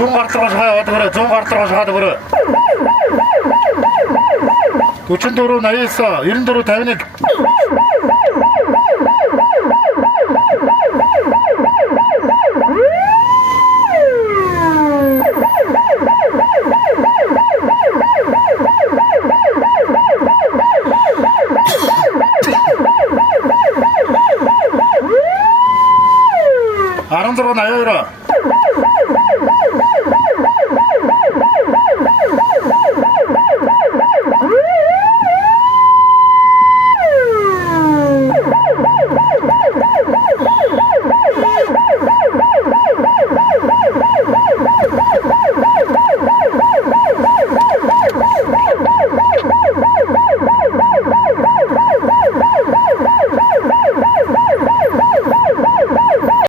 Зүүн гар руу шахаа яваад өгөрөө. Зүүн гар руу шахаад өгөрөө. 44 89 94 51. Аран 6 82